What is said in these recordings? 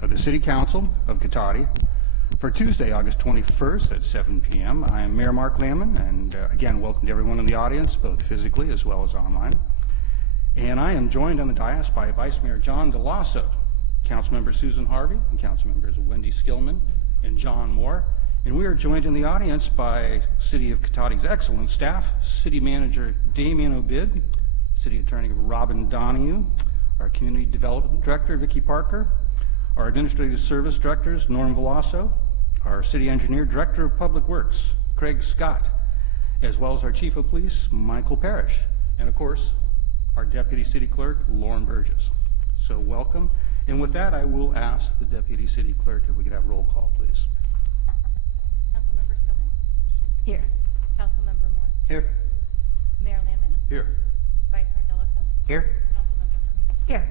of the City Council of Cotati for Tuesday, August 21st at 7 p.m. I am Mayor Mark Lehman, and again, welcome to everyone in the audience, both physically as well as online. And I am joined on the dais by Vice Mayor John Delasso, Councilmember Susan Harvey, and Councilmembers Wendy Skillman and John Moore. And we are joined in the audience by City of Cotati's excellent staff, City Manager Damian Obid, City Attorney Robin Donahue, our Community Development Director Vicki Parker, our Administrative Service Directors Norm Veloso, our City Engineer Director of Public Works Craig Scott, as well as our Chief of Police Michael Parrish, and of course our Deputy City Clerk Lauren Burgess. So welcome. And with that, I will ask the Deputy City Clerk if we could have roll call, please. Councilmember Skillman? Here. Councilmember Moore? Here. Mayor Lehman? Here. Vice Mayor Delasso? Here. Councilmember Harvey? Here.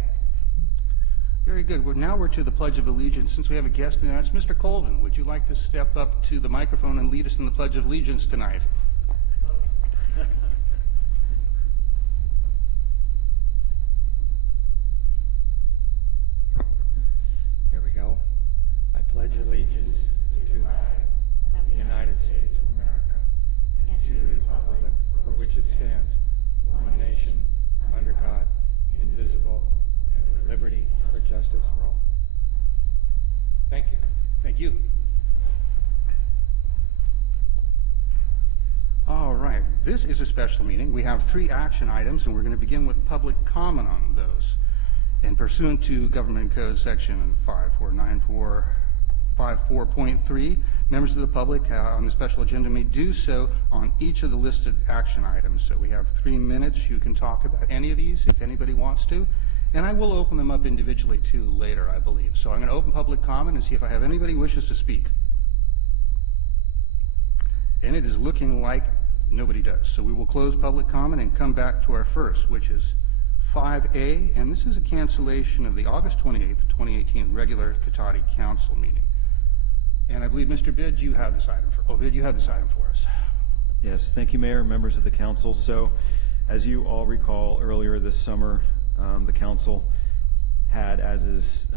Very good. Now we're to the Pledge of Allegiance. Since we have a guest in the audience, Mr. Colvin, would you like to step up to the microphone and lead us in the Pledge of Allegiance tonight? Here we go. I pledge allegiance to the United States of America and to the republic for which it stands, one nation, under God, indivisible, and with liberty for justice for all. Thank you. Thank you. All right, this is a special meeting. We have 3 action items, and we're going to begin with public comment on those. And pursuant to Government Code Section 54.3, members of the public on the special agenda may do so on each of the listed action items. So we have 3 minutes. You can talk about any of these if anybody wants to. And I will open them up individually too later, I believe. So I'm going to open public comment and see if I have anybody who wishes to speak. And it is looking like nobody does. So we will close public comment and come back to our first, which is 5A, and this is a cancellation of the August 28th, 2018 regular Cotati Council meeting. And I believe, Mr. Bid, you have this item for us. Yes, thank you, Mayor, members of the council. So, as you all recall, earlier this summer, the council had, as is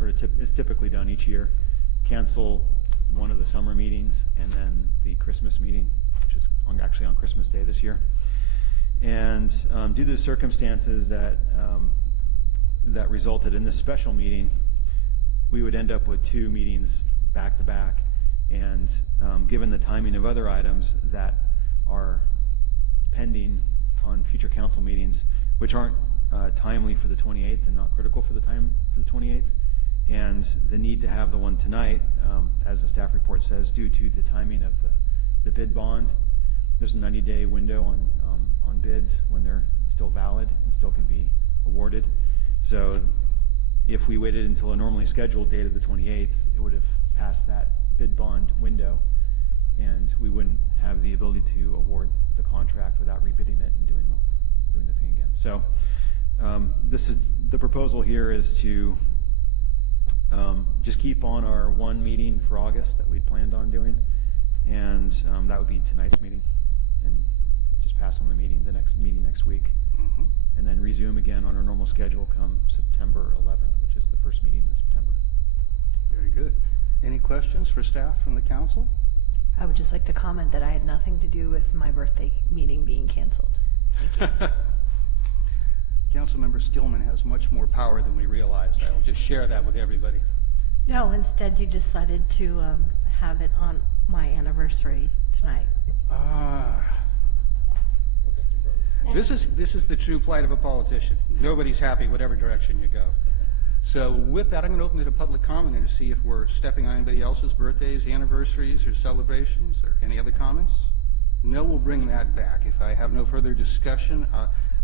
is typically done each year, cancel one of the summer meetings and then the Christmas meeting, which is actually on Christmas Day this year. And due to the circumstances that that resulted in this special meeting, we would end up with 2 meetings back to back. And given the timing of other items that are pending on future council meetings, which aren't timely for the 28th and not critical for the time for the 28th, and the need to have the one tonight, as the staff report says, due to the timing of the bid bond. There's a 90-day window on bids when they're still valid and still can be awarded. So if we waited until a normally scheduled date of the 28th, it would have passed that bid bond window, and we wouldn't have the ability to award the contract without rebidding it and doing the thing again. So this is the proposal here is to just keep on our 1 meeting for August that we'd planned on doing, and that would be tonight's meeting, and just pass on the next meeting next week, and then resume again on our normal schedule come September 11th, which is the first meeting in September. Very good. Any questions for staff from the council? I would just like to comment that I had nothing to do with my birthday meeting being canceled. Thank you. Councilmember Skillman has much more power than we realized. I'll just share that with everybody. No, instead you decided to have it on my anniversary tonight. This is the true plight of a politician. Nobody's happy whatever direction you go. So with that, I'm going to open it to public comment and to see if we're stepping on anybody else's birthdays, anniversaries, or celebrations, or any other comments. No, we'll bring that back. If I have no further discussion,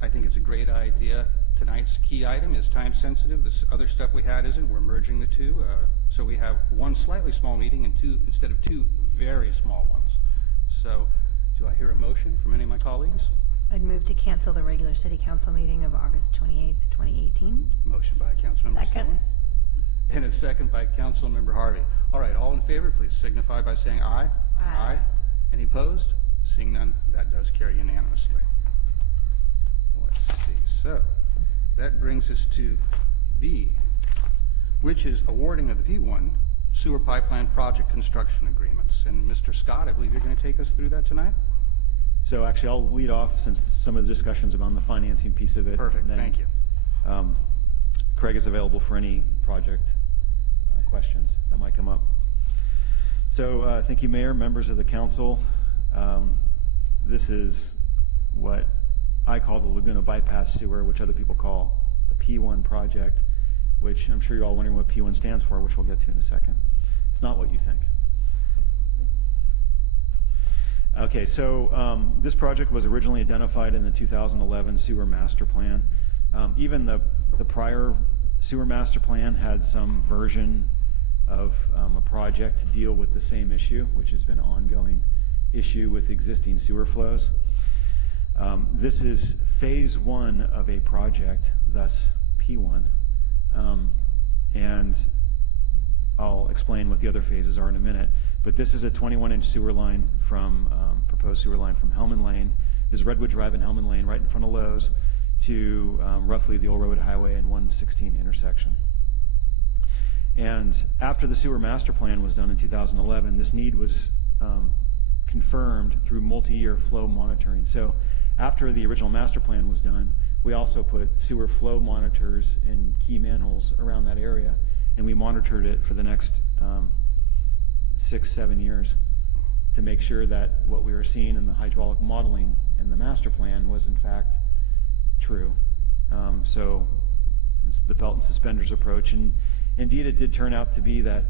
I think it's a great idea. Tonight's key item is time sensitive. This other stuff we had isn't. We're merging the 2. So we have 1 slightly small meeting and 2 instead of 2 very small ones. So do I hear a motion from any of my colleagues? I'd move to cancel the regular city council meeting of August 28th, 2018. Motion by Councilmember Second. Skillman. And a second by Councilmember Harvey. All right, all in favor, please signify by saying aye. Aye. Any opposed? Seeing none, that does carry unanimously. Let's see. So that brings us to B, which is awarding of the P1 sewer pipeline project construction agreements. And Mr. Scott, I believe you're going to take us through that tonight? So actually, I'll lead off since some of the discussions about the financing piece of it. Perfect, and then, thank you. Craig is available for any project questions that might come up. So thank you, Mayor, members of the council. This is what I call the Laguna Bypass Sewer, which other people call the P1 project, which I'm sure you're all wondering what P1 stands for, which we'll get to in a second. It's not what you think. Okay, so this project was originally identified in the 2011 sewer master plan. Even the prior sewer master plan had some version of a project to deal with the same issue, which has been an ongoing issue with existing sewer flows. This is phase one of a project, thus P1, and I'll explain what the other phases are in a minute. But this is a 21-inch sewer line from, proposed sewer line from Hellman Lane. This is Redwood Drive and Hellman Lane, right in front of Lowe's, to roughly the Old Road Highway and 116 intersection. And after the sewer master plan was done in 2011, this need was confirmed through multi-year flow monitoring. So after the original master plan was done, we also put sewer flow monitors in key manholes around that area, and we monitored it for the next 6-7 years to make sure that what we were seeing in the hydraulic modeling in the master plan was in fact true. So it's the belt and suspenders approach, and indeed it did turn out to be that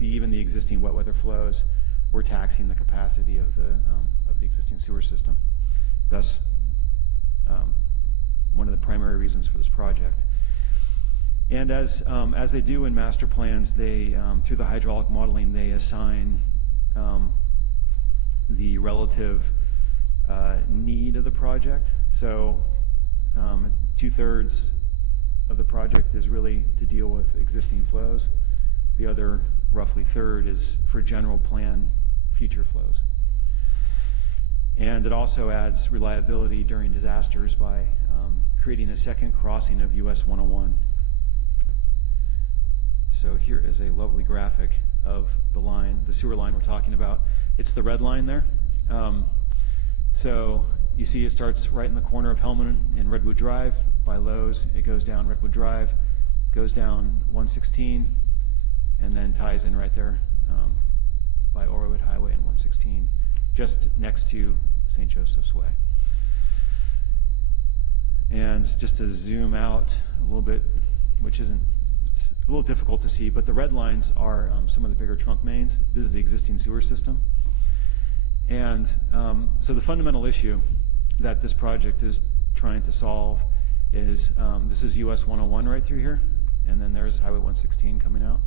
even the existing wet weather flows were taxing the capacity of the existing sewer system. Thus, one of the primary reasons for this project. And as they do in master plans, they through the hydraulic modeling, they assign the relative need of the project. So 2/3 of the project is really to deal with existing flows. The other roughly third is for general plan future flows. And it also adds reliability during disasters by creating a second crossing of US 101. So here is a lovely graphic of the line, the sewer line we're talking about. It's the red line there. So you see it starts right in the corner of Hellman and Redwood Drive by Lowe's. It goes down Redwood Drive, goes down 116, and then ties in right there by Orwood Highway and 116, just next to St. Joseph's Way. And just to zoom out a little bit, which it's a little difficult to see, but the red lines are some of the bigger trunk mains. This is the existing sewer system. And so the fundamental issue that this project is trying to solve is this is US 101 right through here, and then there's Highway 116 coming out.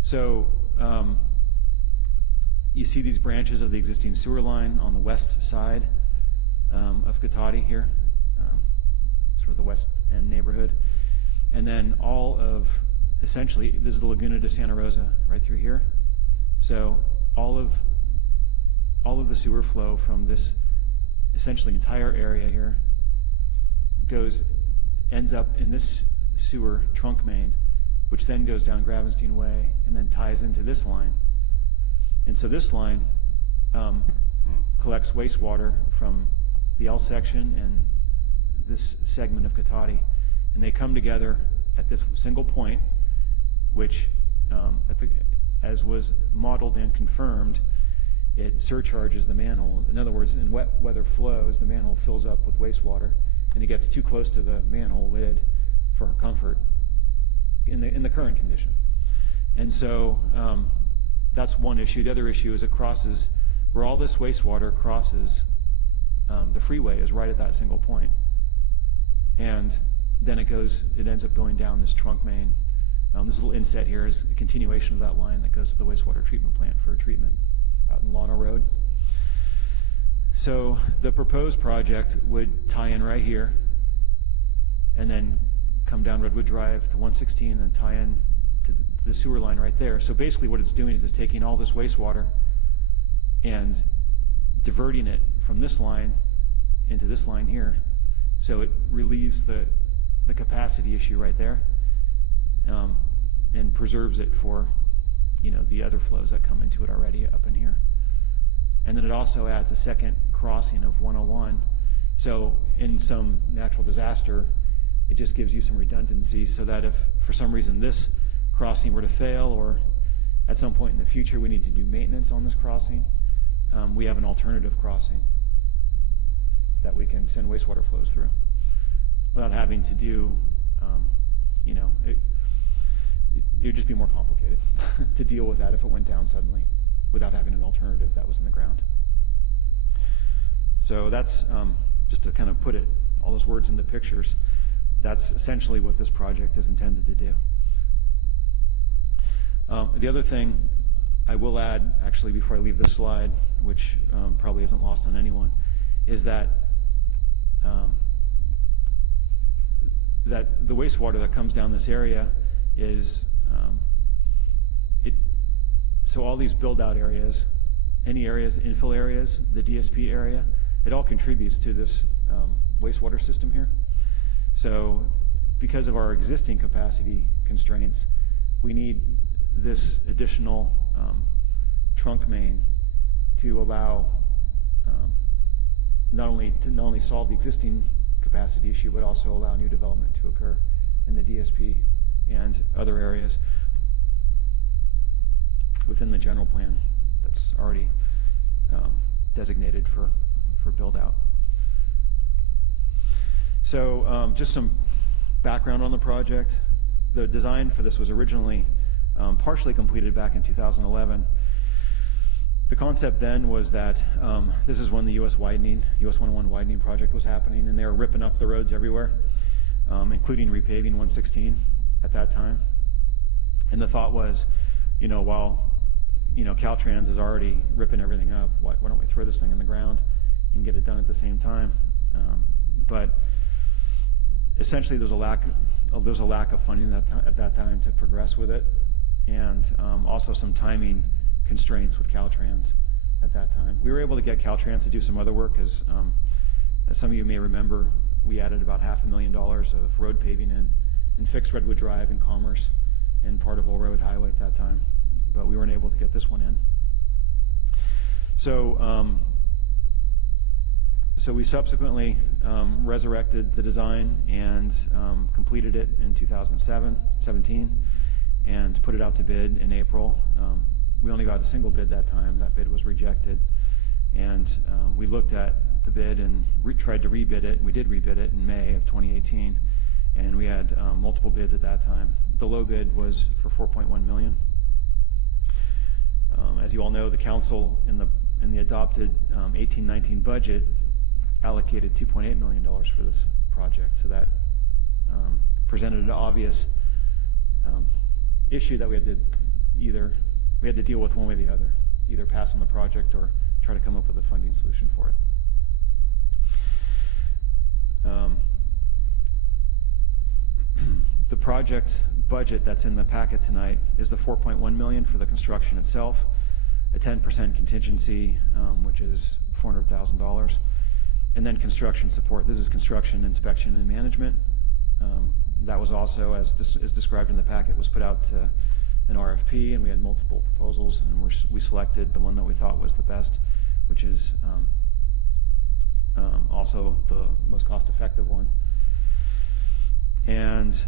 So you see these branches of the existing sewer line on the west side of Cotati here, sort of the west end neighborhood. And then all of, essentially, this is the Laguna de Santa Rosa right through here. So all of the sewer flow from this essentially entire area here ends up in this sewer trunk main, which then goes down Gravenstein Way and then ties into this line. And so this line collects wastewater from the L section and this segment of Cotati, and they come together at this single point, which, as was modeled and confirmed, it surcharges the manhole. In other words, in wet weather flows, the manhole fills up with wastewater, and it gets too close to the manhole lid for comfort in the current condition. And so that's one issue. The other issue is it crosses, where all this wastewater crosses the freeway is right at that single point. And then it ends up going down this trunk main. This little inset here is the continuation of that line that goes to the wastewater treatment plant for treatment out in Lana Road. So the proposed project would tie in right here and then come down Redwood Drive to 116 and then tie in to the sewer line right there. So basically what it's doing is it's taking all this wastewater and diverting it from this line into this line here. So it relieves the capacity issue right there. and preserves it for, the other flows that come into it already up in here. And then it also adds a second crossing of 101. So in some natural disaster, it just gives you some redundancy so that if for some reason this crossing were to fail, or at some point in the future we need to do maintenance on this crossing, we have an alternative crossing that we can send wastewater flows through without having to do, it would just be more complicated to deal with that if it went down suddenly without having an alternative that was in the ground. So that's, just to kind of put all those words into pictures, that's essentially what this project is intended to do. The other thing I will add, actually, before I leave this slide, which probably isn't lost on anyone, is that that the wastewater that comes down this area is so all these build-out areas, any areas, infill areas, the DSP area, it all contributes to this wastewater system here. So because of our existing capacity constraints, we need this additional trunk main to allow not only solve the existing capacity issue, but also allow new development to occur in the DSP and other areas within the general plan that's already designated for build out. So just some background on the project. The design for this was originally partially completed back in 2011. The concept then was that this is when the US 101 widening project was happening, and they were ripping up the roads everywhere, including repaving 116 at that time. And the thought was, while Caltrans is already ripping everything up, why don't we throw this thing in the ground and get it done at the same time? But essentially, there was a lack of funding at that time to progress with it, and also some timing constraints with Caltrans at that time. We were able to get Caltrans to do some other work, as some of you may remember. We added about $500,000 of road paving and fixed Redwood Drive and Commerce and part of Old Road Highway at that time, but we weren't able to get this one in. So we subsequently resurrected the design and completed it in 2017 and put it out to bid in April. We only got a single bid that time. That bid was rejected, and we looked at the bid and tried to rebid it. We did rebid it in May of 2018, and we had multiple bids at that time. The low bid was for $4.1 million. As you all know, the council in the adopted 18-19 budget allocated $2.8 million for this project. So that presented an obvious issue that we had to deal with one way or the other, either pass on the project or try to come up with a funding solution for it. The project budget that's in the packet tonight is the $4.1 million for the construction itself, a 10% contingency, which is $400,000, and then construction support. This is construction, inspection, and management. That was also, as described in the packet, was put out to an RFP, and we had multiple proposals, and we selected the one that we thought was the best, which is also the most cost-effective one. And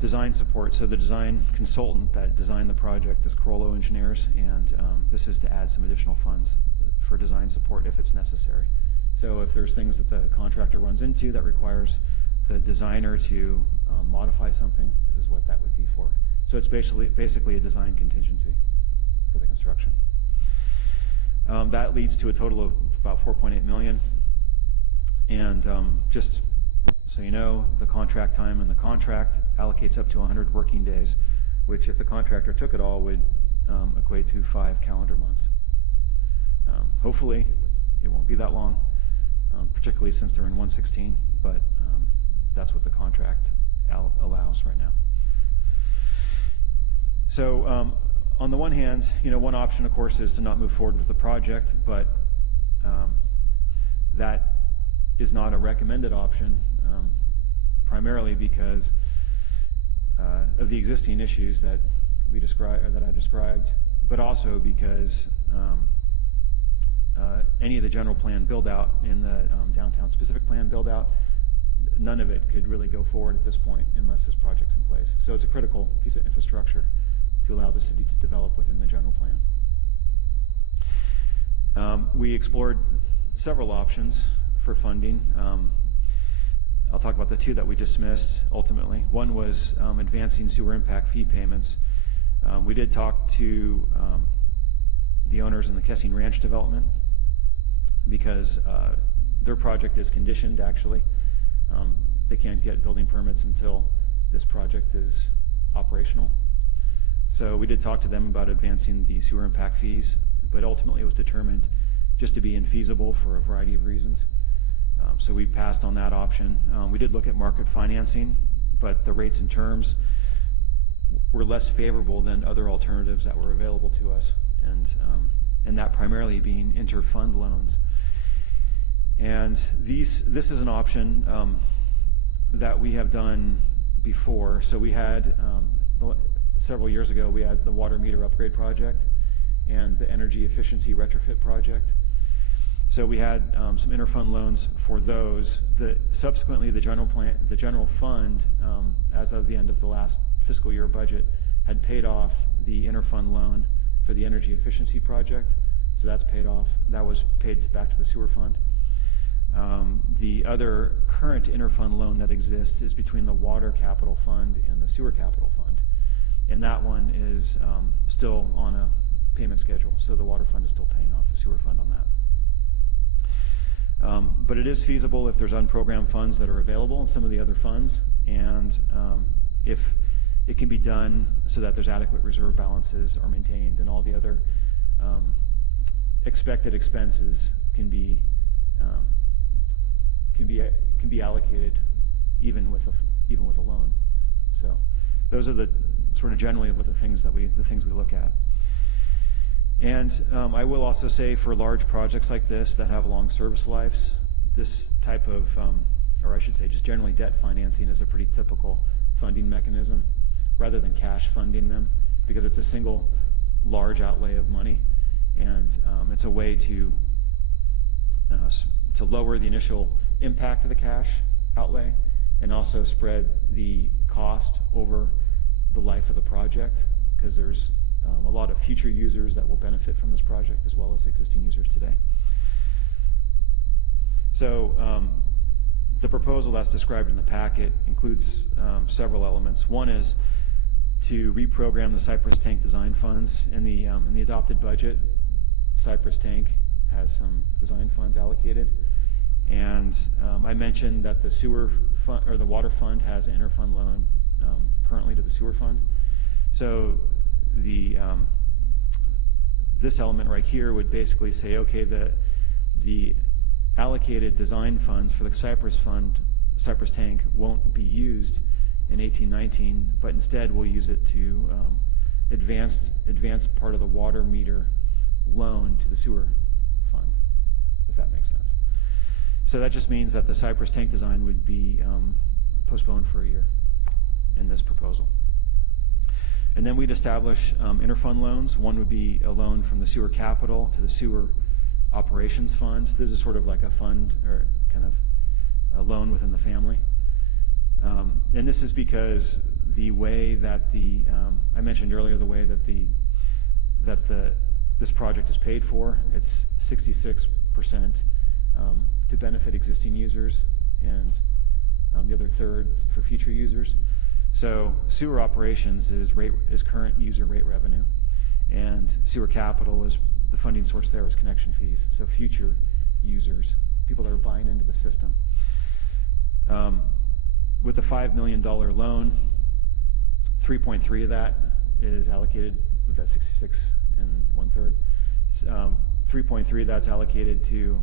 design support. So the design consultant that designed the project is Corollo Engineers, and this is to add some additional funds for design support if it's necessary. So if there's things that the contractor runs into that requires the designer to modify something, this is what that would be for. So it's basically a design contingency for the construction. That leads to a total of about $4.8 million. And just so you know, the contract time in the contract allocates up to 100 working days, which if the contractor took it all would equate to 5 calendar months. Hopefully it won't be that long, particularly since they're in 116, but that's what the contract allows right now. So on the one hand, one option, of course, is to not move forward with the project, but that is not a recommended option, primarily because of the existing issues that that I described, but also because any of the general plan build out in the downtown specific plan build out, none of it could really go forward at this point unless this project's in place. So it's a critical piece of infrastructure to allow the city to develop within the general plan. We explored several options for funding. I'll talk about the two that we dismissed ultimately. One was advancing sewer impact fee payments. We did talk to the owners in the Kessing Ranch development because their project is conditioned, actually. They can't get building permits until this project is operational. So we did talk to them about advancing the sewer impact fees, but ultimately it was determined just to be infeasible for a variety of reasons. So we passed on that option. We did look at market financing, but the rates and terms were less favorable than other alternatives that were available to us, and that primarily being inter-fund loans. And this is an option that we have done before. So we had, several years ago, we had the water meter upgrade project and the energy efficiency retrofit project. So we had some interfund loans for those. Subsequently, the general fund, as of the end of the last fiscal year budget, had paid off the interfund loan for the energy efficiency project. So that's paid off. That was paid back to the sewer fund. The other current interfund loan that exists is between the water capital fund and the sewer capital fund. And that one is still on a payment schedule. So the water fund is still paying off the sewer fund on that. But it is feasible if there's unprogrammed funds that are available in some of the other funds, and if it can be done so that there's adequate reserve balances are maintained, and all the other expected expenses can be allocated even with a loan. So those are the sort of generally what the things we look at. And I will also say for large projects like this that have long service lives, this type of, or I should say just generally debt financing is a pretty typical funding mechanism rather than cash funding them, because it's a single large outlay of money, and it's a way to lower the initial impact of the cash outlay and also spread the cost over the life of the project, because there's a lot of future users that will benefit from this project as well as existing users today. So the proposal that's described in the packet includes several elements. One is to reprogram the Cypress Tank design funds. In the adopted budget, Cypress Tank has some design funds allocated. And I mentioned that the sewer fund, or the water fund, has an interfund loan currently to the sewer fund. So this element right here would basically say, okay, the allocated design funds for the Cypress Tank won't be used in 18-19, but instead we'll use it to advance part of the water meter loan to the sewer fund, if that makes sense. So that just means that the Cypress Tank design would be postponed for a year in this proposal. And then we'd establish interfund loans. One would be a loan from the sewer capital to the sewer operations fund. This is sort of like a fund, or kind of a loan within the family. And this is because the way that I mentioned earlier, the way that this project is paid for, it's 66% to benefit existing users, and the other third for future users. So sewer operations is current user rate revenue, and sewer capital is the funding source there is connection fees. So future users, people that are buying into the system. With the $5 million loan, 3.3 of that is allocated with that 66 and 1/3. 3.3 that's allocated to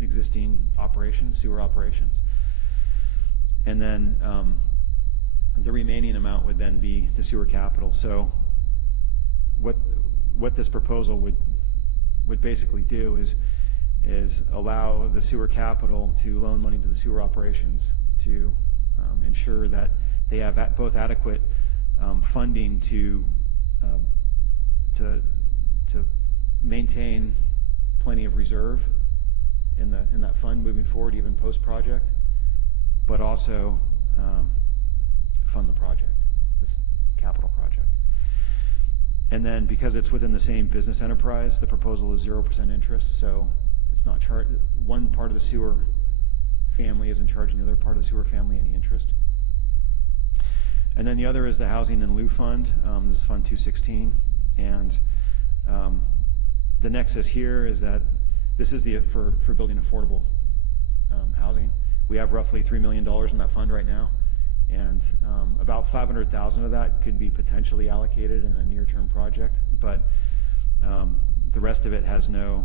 existing operations, sewer operations, and then the remaining amount would then be the sewer capital. So what this proposal would basically do is allow the sewer capital to loan money to the sewer operations to ensure that they have both adequate funding to maintain plenty of reserve in that fund moving forward, even post-project, but also fund the project, this capital project. And then because it's within the same business enterprise, the proposal is 0% interest, so it's not one part of the sewer family isn't charging the other part of the sewer family any interest. And then the other is the Housing in Lieu Fund. This is Fund 216, and the nexus here is that this is for building affordable housing. We have roughly $3 million in that fund right now, and about $500,000 of that could be potentially allocated in a near-term project, but the rest of it has no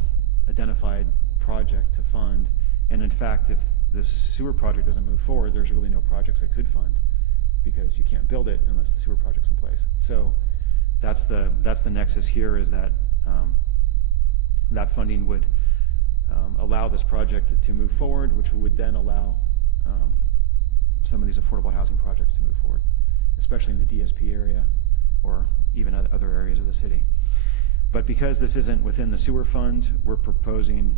identified project to fund. And in fact, if this sewer project doesn't move forward, there's really no projects that could fund, because you can't build it unless the sewer project's in place. So that's the nexus here, is that that funding would allow this project to move forward, which would then allow some of these affordable housing projects to move forward, especially in the DSP area or even other areas of the city. But because this isn't within the sewer fund, we're proposing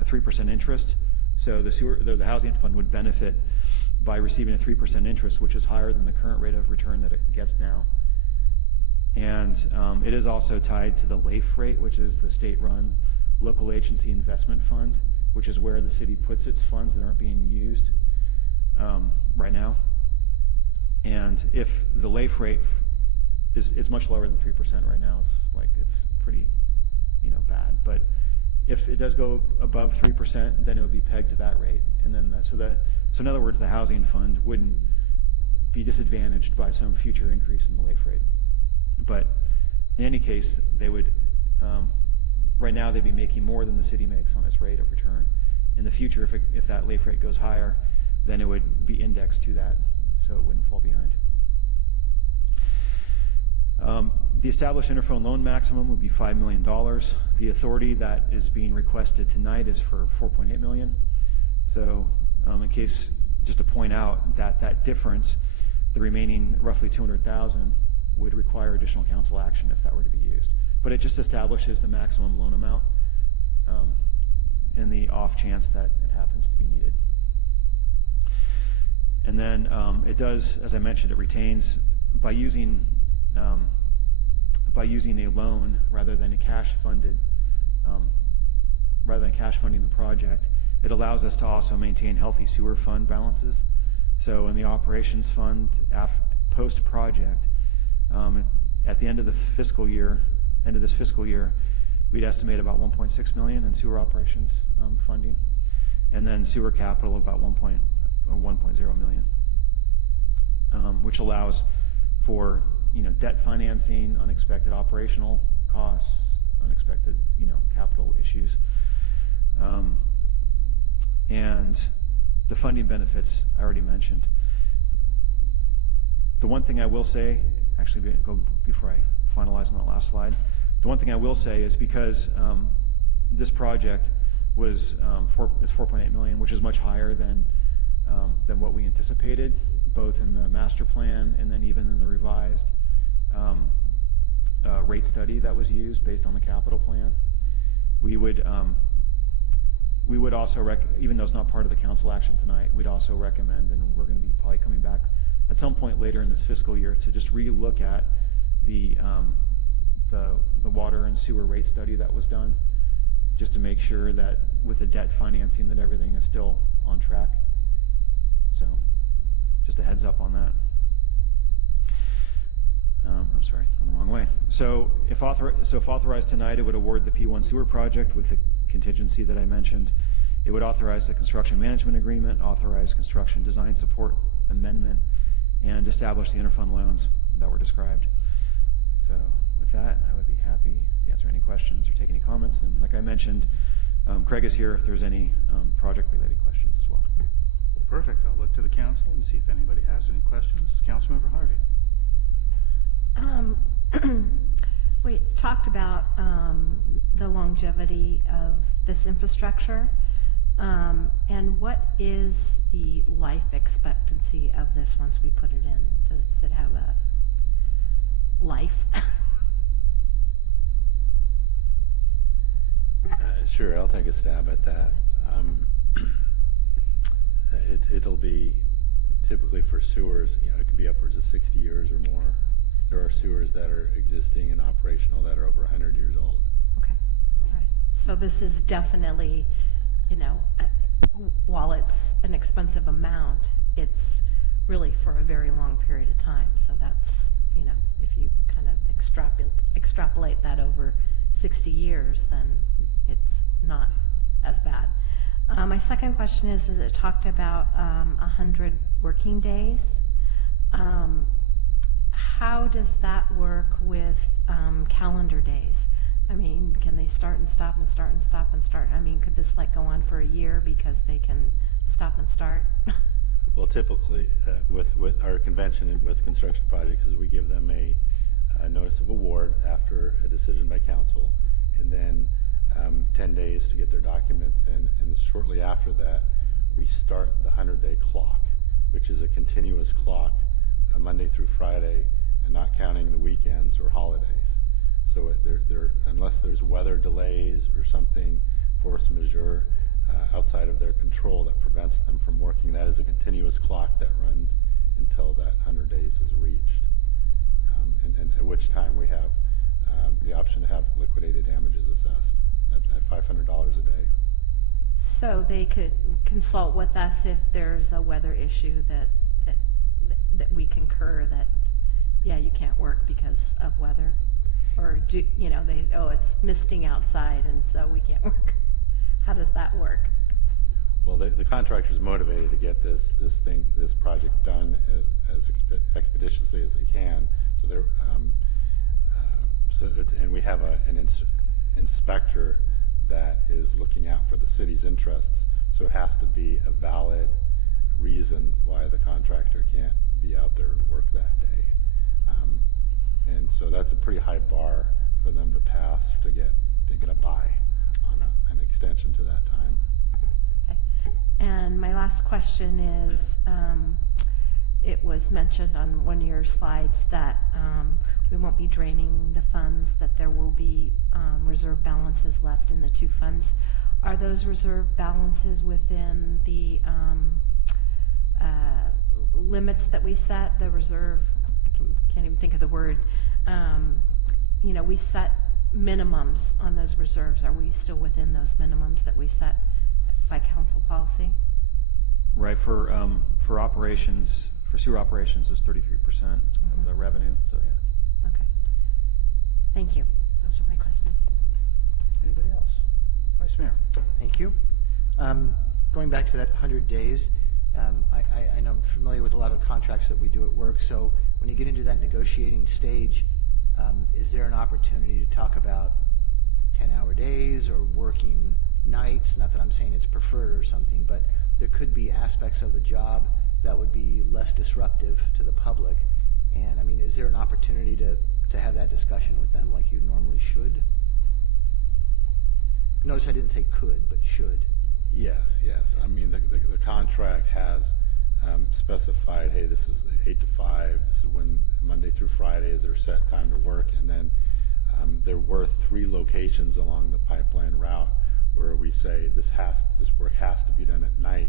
a 3% interest. So the housing fund would benefit by receiving a 3% interest, which is higher than the current rate of return that it gets now. And it is also tied to the LAIF rate, which is the state-run local agency investment fund, which is where the city puts its funds that aren't being used right now. And if the LAIF rate it's much lower than 3% right now, it's pretty, bad. But if it does go above 3%, then it would be pegged to that rate. And then so in other words, the housing fund wouldn't be disadvantaged by some future increase in the LAIF rate. But in any case, they would, right now they'd be making more than the city makes on its rate of return. In the future, if that LAIF rate goes higher, then it would be indexed to that, so it wouldn't fall behind. The established interphone loan maximum would be $5 million. The authority that is being requested tonight is for $4.8 million. So in case, just to point out that difference, the remaining roughly $200,000 would require additional council action if that were to be used. But it just establishes the maximum loan amount in the off chance that it happens to be needed. And then it does, as I mentioned, it retains, by using a loan rather than funding the project, it allows us to also maintain healthy sewer fund balances. So in the operations fund, post-project, at the end of this fiscal year, we'd estimate about $1.6 million in sewer operations funding, and then sewer capital about $1.0 million, which allows for debt financing, unexpected operational costs, unexpected capital issues, and the funding benefits I already mentioned. The one thing I will say, actually, before I finalize on that last slide, the one thing I will say is because this project was it's $4.8 million, which is much higher than what we anticipated, both in the master plan and then even in the revised rate study that was used based on the capital plan. We would also even though it's not part of the council action tonight, we'd also recommend, and we're going to be probably coming back at some point later in this fiscal year, to just re-look at the water and sewer rate study that was done, just to make sure that with the debt financing that everything is still on track. So just a heads up on that. I'm sorry, going the wrong way. So if authorized tonight, it would award the P1 sewer project with the contingency that I mentioned. It would authorize the construction management agreement, authorize construction design support amendment, and establish the interfund loans that were described. So with that, I would be happy to answer any questions or take any comments. And like I mentioned, Craig is here if there's any project-related questions as well. Well, perfect. I'll look to the council and see if anybody has any questions. Councilmember Harvey. We talked about the longevity of this infrastructure, and what is the life expectancy of this once we put it in? Does it have life? Sure, I'll take a stab at that. It'll be typically for sewers, it could be upwards of 60 years or more. There are sewers that are existing and operational that are over 100 years old. Okay, all right. So this is definitely, while it's an expensive amount, it's really for a very long period of time. So that's, if you kind of extrapolate that over 60 years, then it's not as bad. My second question is it talked about 100 working days. How does that work with calendar days? I mean, can they start and stop and start and stop and start? I mean, could this go on for a year because they can stop and start? Well, typically, with our convention and with construction projects is we give them a notice of award after a decision by council, and then 10 days to get their documents in, and shortly after that, we start the 100-day clock, which is a continuous clock, Monday through Friday, and not counting the weekends or holidays. So unless there's weather delays or something, force majeure, outside of their control that prevents them from working, that is a continuous clock that runs until that 100 days is reached, and at which time we have the option to have liquidated damages assessed at $500 a day. So they could consult with us if there's a weather issue that we concur that, yeah, you can't work because of weather, or it's misting outside and so we can't work. How does that work? Well, the contractor's motivated to get this project done as expeditiously as they can. So they're and we have an inspector that is looking out for the city's interests. So it has to be a valid reason why the contractor can't be out there and work that day. And so that's a pretty high bar for them to pass to get a buy on an extension to that time. Okay. And my last question is, it was mentioned on one of your slides that we won't be draining the funds, that there will be reserve balances left in the two funds. Are those reserve balances within the limits that we set, the reserve, I can't even think of the word, we set minimums on those reserves. Are we still within those minimums that we set by council policy? Right, for operations, for sewer operations, is 33% of the revenue, so yeah. Okay. Thank you. Those are my questions. Anybody else? Vice Mayor. Thank you. Going back to that 100 days, I know I'm familiar with a lot of contracts that we do at work, so when you get into that negotiating stage, is there an opportunity to talk about 10-hour days or working nights? Not that I'm saying it's preferred or something, but there could be aspects of the job that would be less disruptive to the public. And I mean, is there an opportunity to have that discussion with them like you normally should? Notice I didn't say could, but should. Yes. I mean, the contract has specified, hey, this is 8 to 5. This is when Monday through Friday is their set time to work. And then there were 3 locations along the pipeline route where we say this work has to be done at night.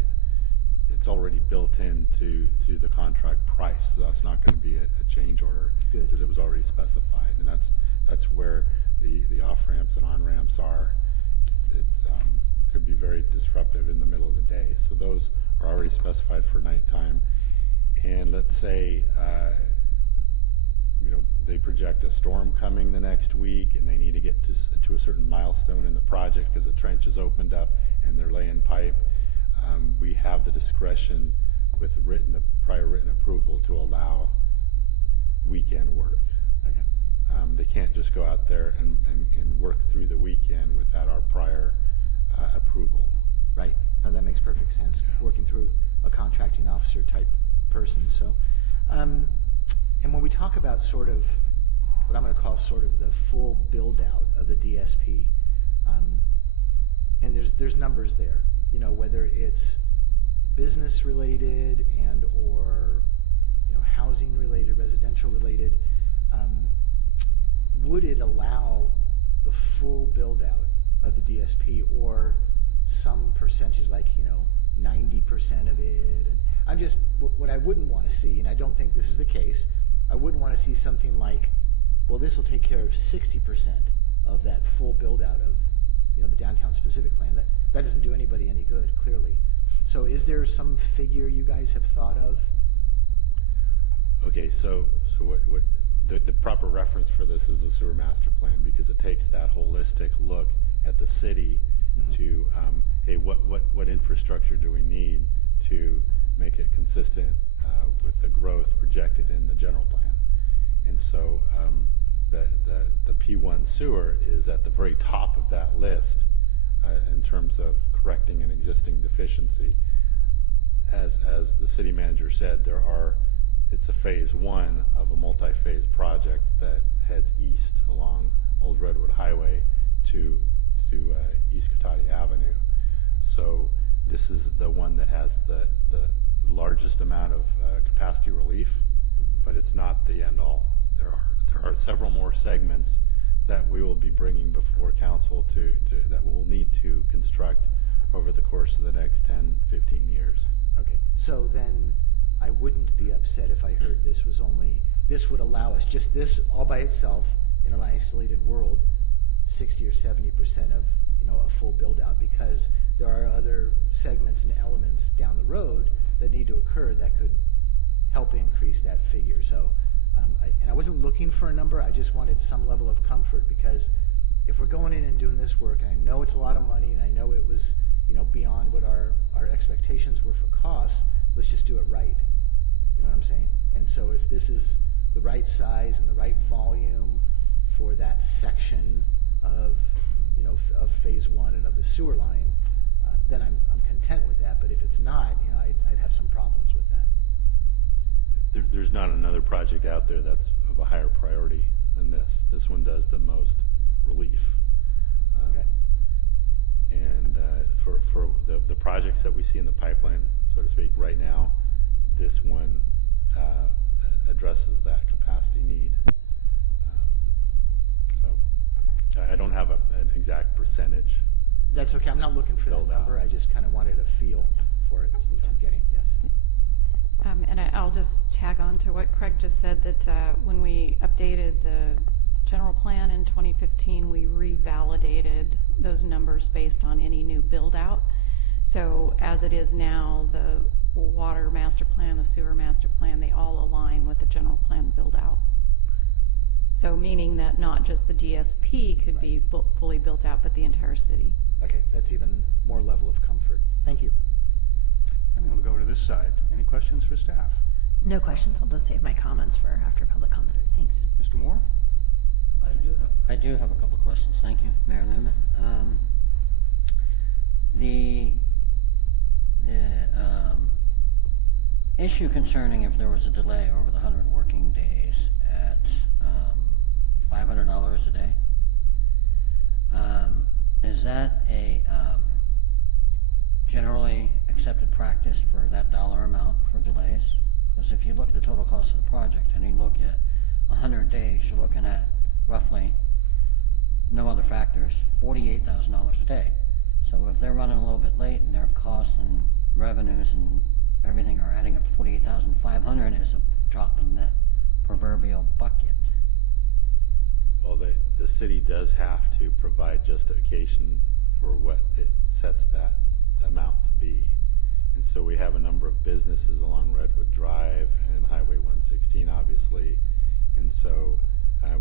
It's already built into the contract price, so that's not going to be a change order. Good. Because it was already specified, and that's where the off ramps and on ramps are. It could be very disruptive in the middle of the day. So those are already specified for nighttime. And let's say they project a storm coming the next week, and they need to get to a certain milestone in the project because the trench is opened up and they're laying pipe. We have the discretion with prior written approval to allow weekend work. Okay. They can't just go out there and work through the weekend without our prior approval. Right. No, that makes perfect sense. Working through a contracting officer type person. So, and when we talk about sort of what I'm going to call sort of the full build out of the DSP, and there's numbers there, whether it's business related and or housing related, residential related, would it allow the full build-out of the DSP or some percentage, like, 90% of it? And I'm just, what I wouldn't want to see, and I don't think this is the case, I wouldn't want to see something like, well, this will take care of 60% of that full build-out of, the downtown specific plan. That doesn't do anybody any good, clearly. So is there some figure you guys have thought of? Okay, so what the proper reference for this is the sewer master plan, because it takes that holistic look at the city to, hey, what infrastructure do we need to make it consistent with the growth projected in the general plan? And so the P1 sewer is at the very top of that list in terms of correcting an existing deficiency. As the city manager said, it's a phase one of a multi-phase project that heads east along Old Redwood Highway to East Cotati Avenue. So this is the one that has the largest amount of capacity relief, but it's not the end all. There are several more segments that we will be bringing before council that we'll need to construct over the course of the next 10, 15 years. Okay, so then I wouldn't be upset if I heard this would allow us, just this all by itself, in an isolated world, 60 or 70% of, a full build out, because there are other segments and elements down the road that need to occur that could help increase that figure. So, I wasn't looking for a number, I just wanted some level of comfort, because if we're going in and doing this work, and I know it's a lot of money, and I know it was, beyond what our expectations were for costs, let's just do it right. You know what I'm saying? And so if this is the right size and the right volume for that section of, of phase one and of the sewer line, then I'm content with that. But if it's not, I'd have some problems with that. There's not another project out there that's of a higher priority than this. This one does the most relief. Okay. And for the projects that we see in the pipeline, so to speak, right now, this one addresses that capacity need. So I don't have an exact percentage. That's okay. I'm not looking for that Build out. number. I just kind of wanted a feel for it, which I'm getting. Yes. And I'll just tag on to what Craig just said, that when we updated the general plan in 2015, we revalidated those numbers based on any new build out. So as it is now, the water master plan, the sewer master plan, they all align with the general plan build out. So meaning that not just the DSP could be fully built out, but the entire city. Okay, that's even more level of comfort. Thank you. And we'll go to this side. Any questions for staff? No questions. I'll just save my comments for after public comment. Thanks. Mr. Moore? I do have a couple of questions. Thank you, Mayor Lehman. The issue concerning if there was a delay over the 100 working days at $500 a day, is that a generally accepted practice for that dollar amount for delays? Because if you look at the total cost of the project and you look at 100 days, you're looking at roughly, no other factors, $48,000 a day. So if they're running a little bit late and their costs and revenues and everything are adding up to $48,500, is a drop in the proverbial bucket. Well, the city does have to provide justification for what it sets that amount to be. And so we have a number of businesses along Redwood Drive and Highway 116, obviously. And so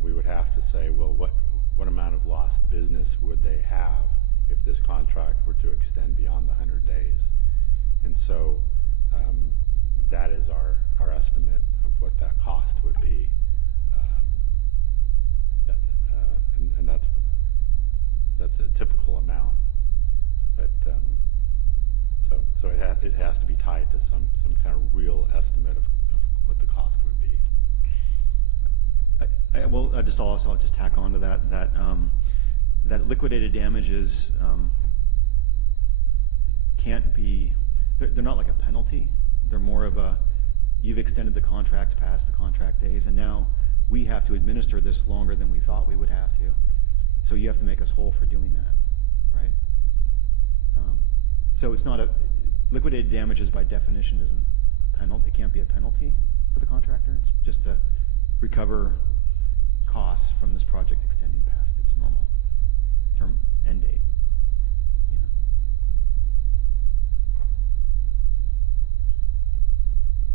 we would have to say, well, what amount of lost business would they have if this contract were to extend beyond the 100 days? And so that is our estimate of what that cost would be. And that's a typical amount. But so it has to be tied to some kind of real estimate of what the cost would be. I'll just tack on to that liquidated damages can't be, they're not like a penalty. They're more of a, you've extended the contract past the contract days, and now we have to administer this longer than we thought we would have to. So you have to make us whole for doing that, right? So it's not liquidated damages by definition isn't a penalty. It can't be a penalty for the contractor. It's just to recover costs from this project extending past its normal term end date.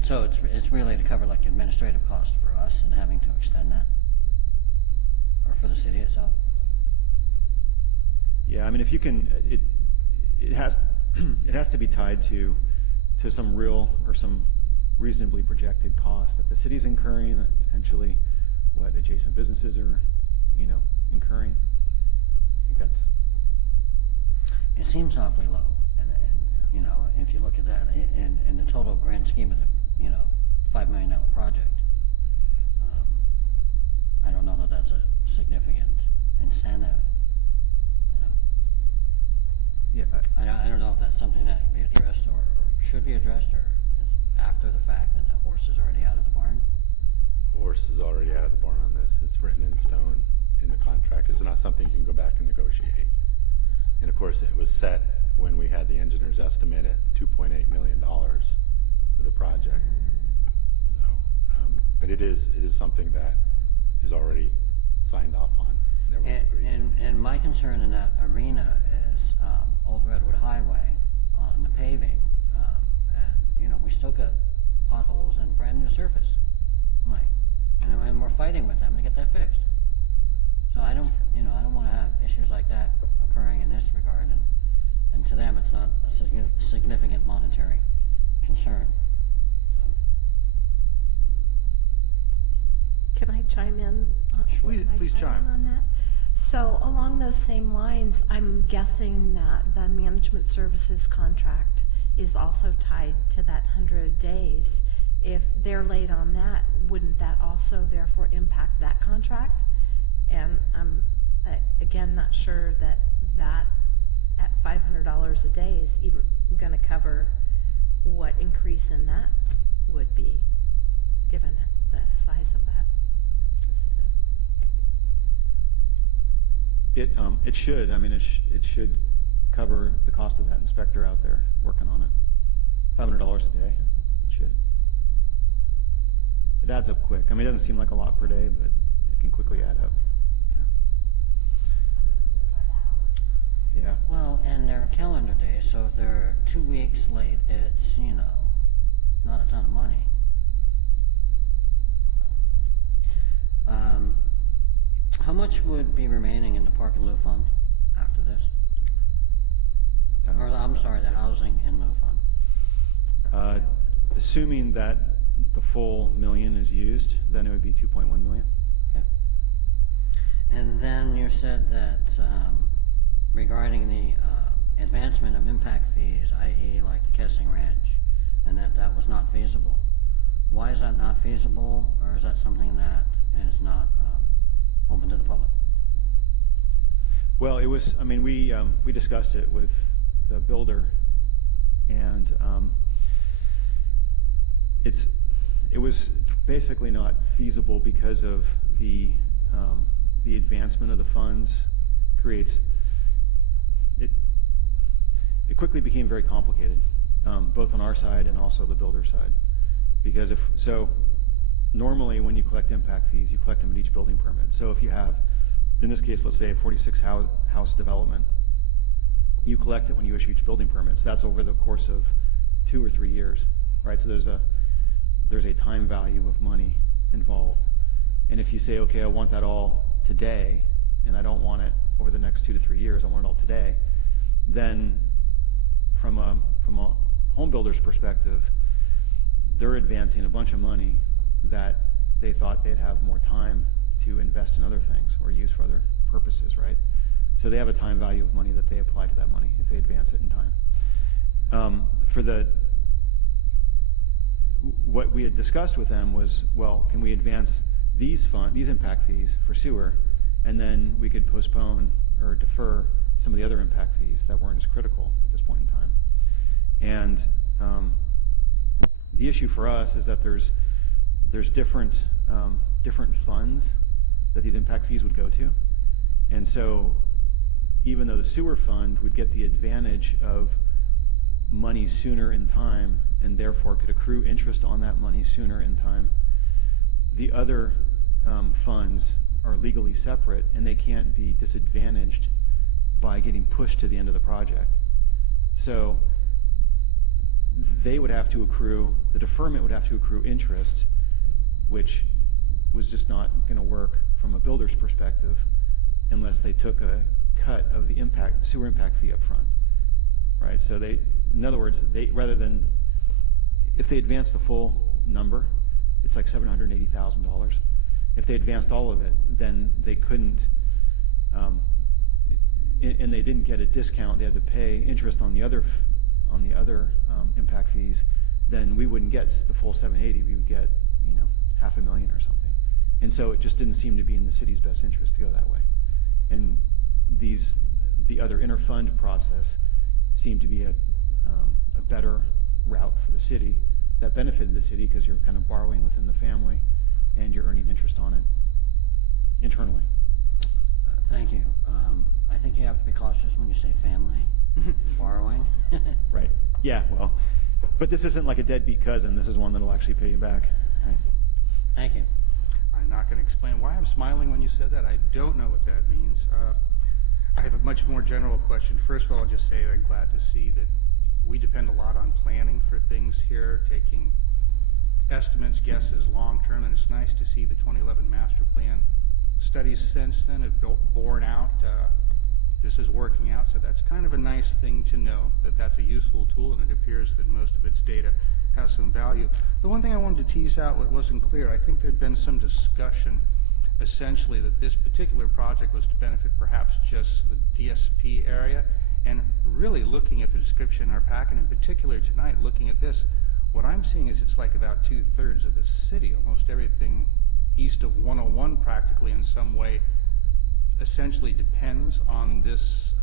So it's really to cover like administrative costs for us and having to extend that? Or for the city itself? Yeah, I mean, if you can, it has it has to be tied to some real or some reasonably projected costs that the city's incurring, potentially what adjacent businesses are, incurring. I think that's. It seems awfully low, and if you look at that in the total grand scheme of the $5 million project, I don't know that that's a significant incentive. Yeah. I don't know if that's something that can be addressed or should be addressed, or is after the fact and the horse is already out of the barn. Horse is already out of the barn on this. It's written in stone in the contract. It's not something you can go back and negotiate. And of course, it was set when we had the engineer's estimate at $2.8 million for the project. So, but it is something that is already signed off on and everyone's agreed to. And my concern in that arena is Old Redwood Highway on the paving, and we still got potholes and brand new surface, and we're fighting with them to get that fixed. So I don't want to have issues like that occurring in this regard, and to them it's not a significant monetary concern. Can I chime in? Sure. Can I Please chime. in on that? So along those same lines, I'm guessing that the management services contract is also tied to that 100 days. If they're late on that, wouldn't that also therefore impact that contract? And I'm, again, not sure that at $500 a day is even going to cover what increase in that would be, given the size of that. It should. I mean, it should cover the cost of that inspector out there working on it. $500 a day. It should. It adds up quick. I mean, it doesn't seem like a lot per day, but it can quickly add up. Yeah. Well, and they're calendar days, so if they're 2 weeks late, it's not a ton of money. How much would be remaining in the park and lieu fund after this? Or I'm sorry, the housing in lieu fund. Assuming that the full million is used, then it would be 2.1 million. Okay. And then you said that regarding the advancement of impact fees, i.e. like the Kessing Ranch, and that was not feasible. Why is that not feasible, or is that something that is not open to the public? Well, it was. I mean, we discussed it with the builder, and it was basically not feasible because of the advancement of the funds creates. It quickly became very complicated, both on our side and also the builder side, because normally when you collect impact fees, you collect them at each building permit. So if you have, in this case, let's say a 46 house development, you collect it when you issue each building permit. So that's over the course of 2 or 3 years, right? So there's a time value of money involved. And if you say, okay, I want that all today, and I don't want it over the next 2 to 3 years, I want it all today, then from a home builder's perspective, they're advancing a bunch of money that they thought they'd have more time to invest in other things or use for other purposes, right? So they have a time value of money that they apply to that money if they advance it in time. What we had discussed with them was, well, can we advance these impact fees for sewer, and then we could postpone or defer some of the other impact fees that weren't as critical at this point in time. And the issue for us is that there's there's different funds that these impact fees would go to. And so even though the sewer fund would get the advantage of money sooner in time and therefore could accrue interest on that money sooner in time, the other funds are legally separate and they can't be disadvantaged by getting pushed to the end of the project. So they would have to accrue, the deferment would have to accrue interest, which was just not going to work from a builder's perspective unless they took a cut of the sewer impact fee up front, right? So they, in other words, rather than, if they advanced the full number, it's like $780,000. If they advanced all of it, then they couldn't, and they didn't get a discount. They had to pay interest on the other impact fees. Then we wouldn't get the full 780. We would get, $500,000 or something. And so it just didn't seem to be in the city's best interest to go that way. And the other interfund process seemed to be a better route for the city that benefited the city because you're kind of borrowing within the family and you're earning interest on it internally. Thank you. I think you have to be cautious when you say family and borrowing. Right. Yeah, well, but this isn't like a deadbeat cousin. This is one that'll actually pay you back. Right? Thank you. I'm not going to explain why I'm smiling when you said that. I don't know what that means. I have a much more general question. First of all, I'll just say I'm glad to see that we depend a lot on planning for things here, taking estimates, guesses, long-term, and it's nice to see the 2011 master plan studies since then have borne out this is working out. So that's kind of a nice thing to know, that that's a useful tool, and it appears that most of its data has some value. The one thing I wanted to tease out what wasn't clear, I think there'd been some discussion essentially that this particular project was to benefit perhaps just the DSP area. And really looking at the description in our packet, in particular tonight, looking at this, what I'm seeing is it's like about 2/3 of the city, almost everything east of 101 practically in some way essentially depends on this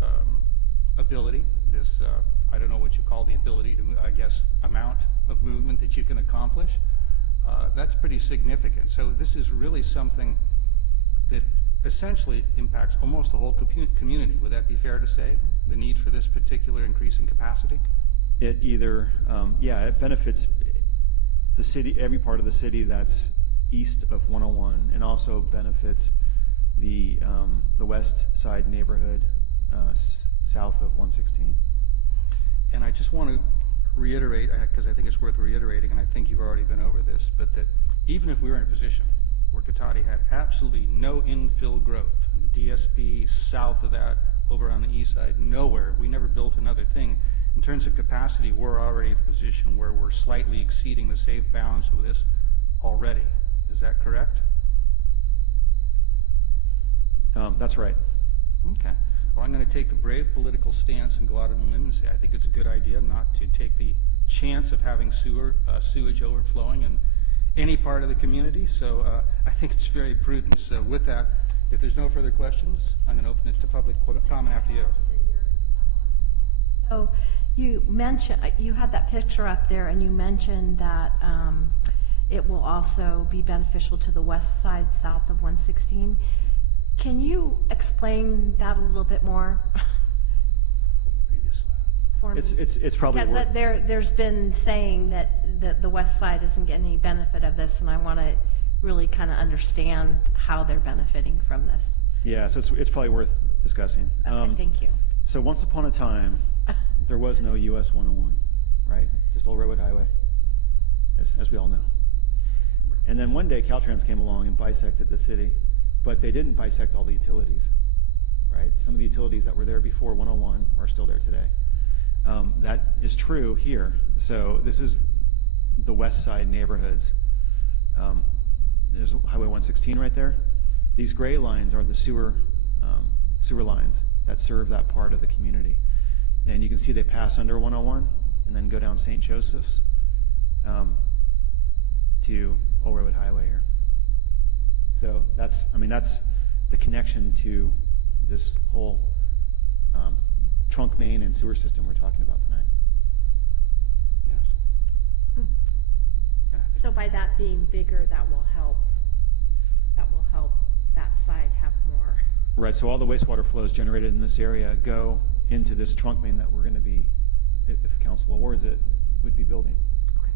ability, this, I don't know what you call the ability to, I guess, amount of movement that you can accomplish. That's pretty significant. So this is really something that essentially impacts almost the whole community. Would that be fair to say, the need for this particular increase in capacity? It either, it benefits the city, every part of the city that's east of 101, and also benefits the west side neighborhood south of 116. And I just want to reiterate, because I think it's worth reiterating, and I think you've already been over this, but that even if we were in a position where Cotati had absolutely no infill growth, and the DSP south of that, over on the east side, nowhere, we never built another thing. In terms of capacity, we're already in a position where we're slightly exceeding the safe bounds of this already. Is that correct? That's right. Okay. Well, I'm going to take the brave political stance and go out on a limb and say I think it's a good idea not to take the chance of having sewage overflowing in any part of the community. So I think it's very prudent. So with that, if there's no further questions, I'm going to open it to public comment after you. So you mentioned, you had that picture up there, and you mentioned that it will also be beneficial to the west side south of 116. Can you explain that a little bit more Previous slide. for me? It's probably Because worth, there's been saying that the west side isn't getting any benefit of this, and I want to really kind of understand how they're benefiting from this. yeah, so it's probably worth discussing. Okay, thank you. So once upon a time, there was no US 101, right? Just Old Redwood Highway, as we all know. And then one day Caltrans came along and bisected the city, but they didn't bisect all the utilities, right? Some of the utilities that were there before 101 are still there today. That is true here. So this is the west side neighborhoods. There's Highway 116 right there. These gray lines are the sewer lines that serve that part of the community. And you can see they pass under 101 and then go down St. Joseph's to Old Redwood Highway here. So that's the connection to this whole trunk main and sewer system we're talking about tonight. Yes. Yeah, I think So by that being bigger, that will help that side have more. Right, so all the wastewater flows generated in this area go into this trunk main that we're going to be, if council awards it, would be building. Okay.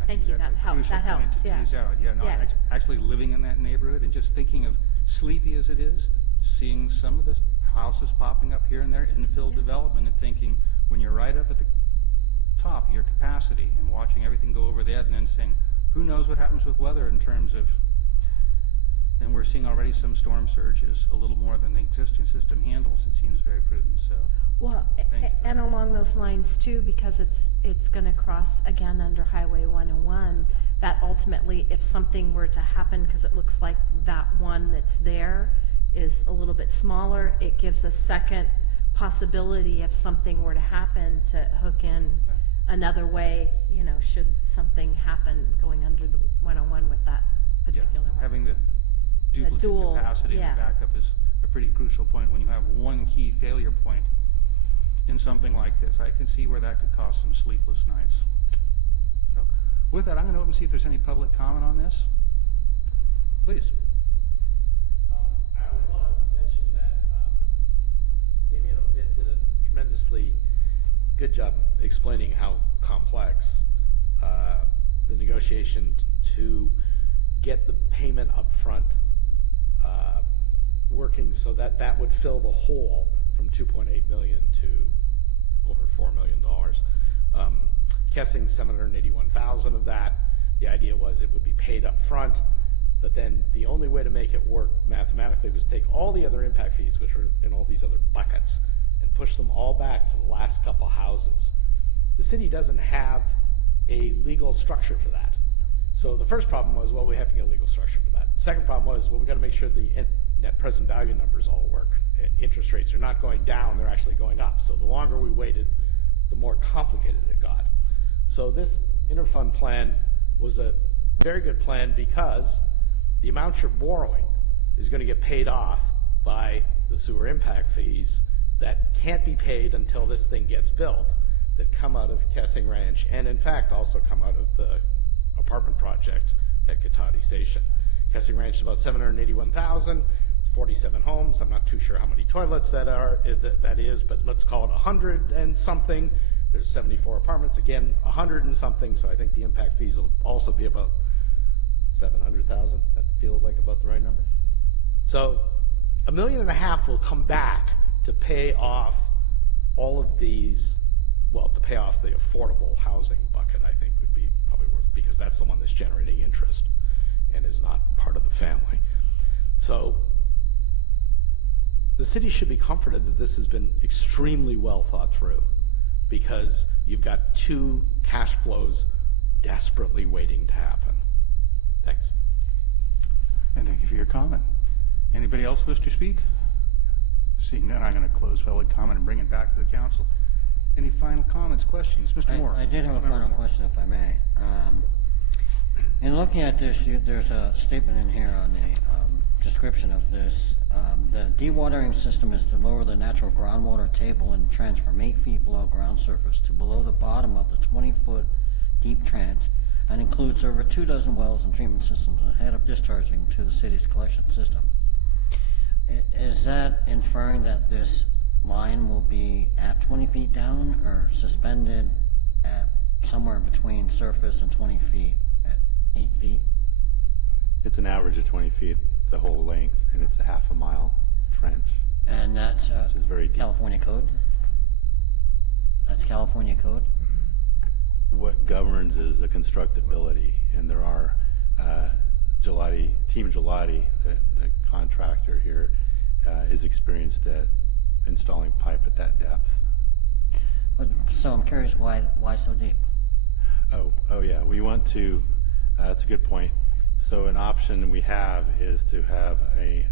I Thank think you, that's that a helps, crucial that point helps, to yeah. tease out. Yeah, no, Yeah. actually living in that neighborhood and just thinking of sleepy as it is, seeing some of the houses popping up here and there, infill development, and thinking when you're right up at the top of your capacity and watching everything go over the edge and then saying, who knows what happens with weather in terms of, and we're seeing already some storm surges a little more than the existing system handles. It seems very prudent, so. Well, Thank you for and that. along those lines too, because it's going to cross again under Highway 101, that ultimately, if something were to happen, because it looks like that one that's there is a little bit smaller, it gives a second possibility if something were to happen to hook in another way, you know, should something happen going under the 101 with that Yeah, particular one. having the duplicate dual, capacity yeah. and backup is a pretty crucial point when you have one key failure point in something like this. I can see where that could cause some sleepless nights. So with that, I'm going to open and see if there's any public comment on this. Please. I only want to mention that Damien Ovid did a tremendously good job explaining how complex the negotiation to get the payment up front working so that that would fill the hole from 2.8 million to over $4 million. Kessing 781,000 of that. The idea was it would be paid up front, but then the only way to make it work mathematically was take all the other impact fees, which were in all these other buckets, and push them all back to the last couple houses. The city doesn't have a legal structure for that. So the first problem was, well, we have to get a legal structure for that. The second problem was, well, we got to make sure the net present value numbers all work, and interest rates are not going down, they're actually going up. So the longer we waited, the more complicated it got. So this interfund plan was a very good plan because the amount you're borrowing is going to get paid off by the sewer impact fees that can't be paid until this thing gets built, that come out of Kessing Ranch, and in fact also come out of the apartment project at Katati Station. Kessing Ranch is about 781,000. It's 47 homes. I'm not too sure how many toilets that is, but let's call it 100 and something. There's 74 apartments. Again, 100 and something. So I think the impact fees will also be about 700,000. That feels like about the right number. So $1.5 million will come back to pay off all of these. Well, to pay off the affordable housing bucket, I think would be probably worth, because that's the one that's generating interest and is not part of the family. So the city should be comforted that this has been extremely well thought through, because you've got two cash flows desperately waiting to happen. Thanks. And thank you for your comment. Anybody else wish to speak? Seeing none, I'm going to close public comment and bring it back to the council. Any final comments, questions? Mr. Moore. I did have a Councilmember final Moore. question, if I may. In looking at this, there's a statement in here on the description of this. The dewatering system is to lower the natural groundwater table and trench from 8 feet below ground surface to below the bottom of the 20-foot deep trench, and includes over 24 wells and treatment systems ahead of discharging to the city's collection system. Is that inferring that this line will be at 20 feet down or suspended at somewhere between surface and 20 feet at 8 feet? It's an average of 20 feet the whole length, and it's a half a mile trench. And that's Which is very deep. California code? That's California code? What governs is the constructability, and there are Team Gelati, the contractor here, is experienced at installing pipe at that depth. But, so I'm curious why so deep? Oh yeah, we want to, that's a good point. So an option we have is to have a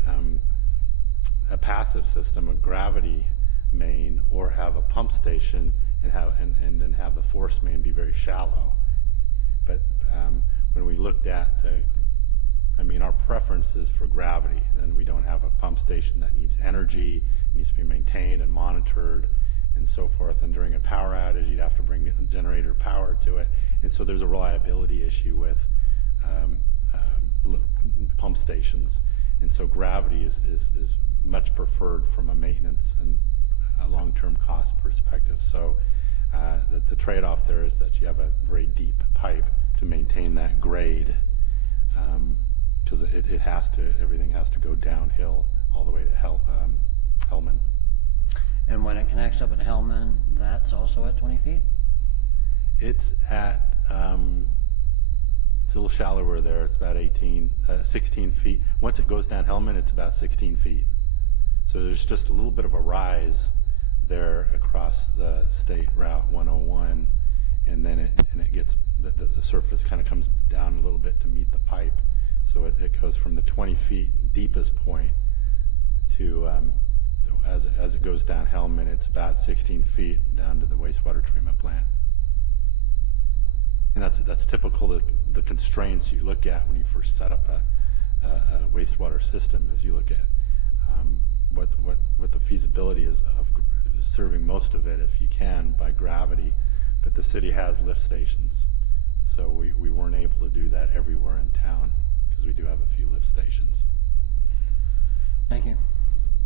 passive system, a gravity main, or have a pump station and then have the force main be very shallow. But when we looked at our preference is for gravity. Then we don't have a pump station that needs energy, needs to be maintained and monitored, and so forth. And during a power outage, you'd have to bring generator power to it. And so there's a reliability issue with pump stations. And so gravity is much preferred from a maintenance and a long-term cost perspective. So the trade-off there is that you have a very deep pipe to maintain that grade, because everything has to go downhill all the way to Hellman. And when it connects up at Hellman, that's also at 20 feet? It's at, it's a little shallower there. It's about 16 feet. Once it goes down Hellman, it's about 16 feet. So there's just a little bit of a rise there across the State Route 101, and then it gets, the surface kind of comes down a little bit to meet the pipe. So it goes from the 20 feet deepest point to, as it goes down Hellman, it's about 16 feet down to the wastewater treatment plant. And that's typical of the constraints you look at when you first set up a wastewater system, is you look at what the feasibility is of serving most of it, if you can, by gravity. But the city has lift stations, so we weren't able to do that everywhere in town, because we do have a few lift stations. Thank you.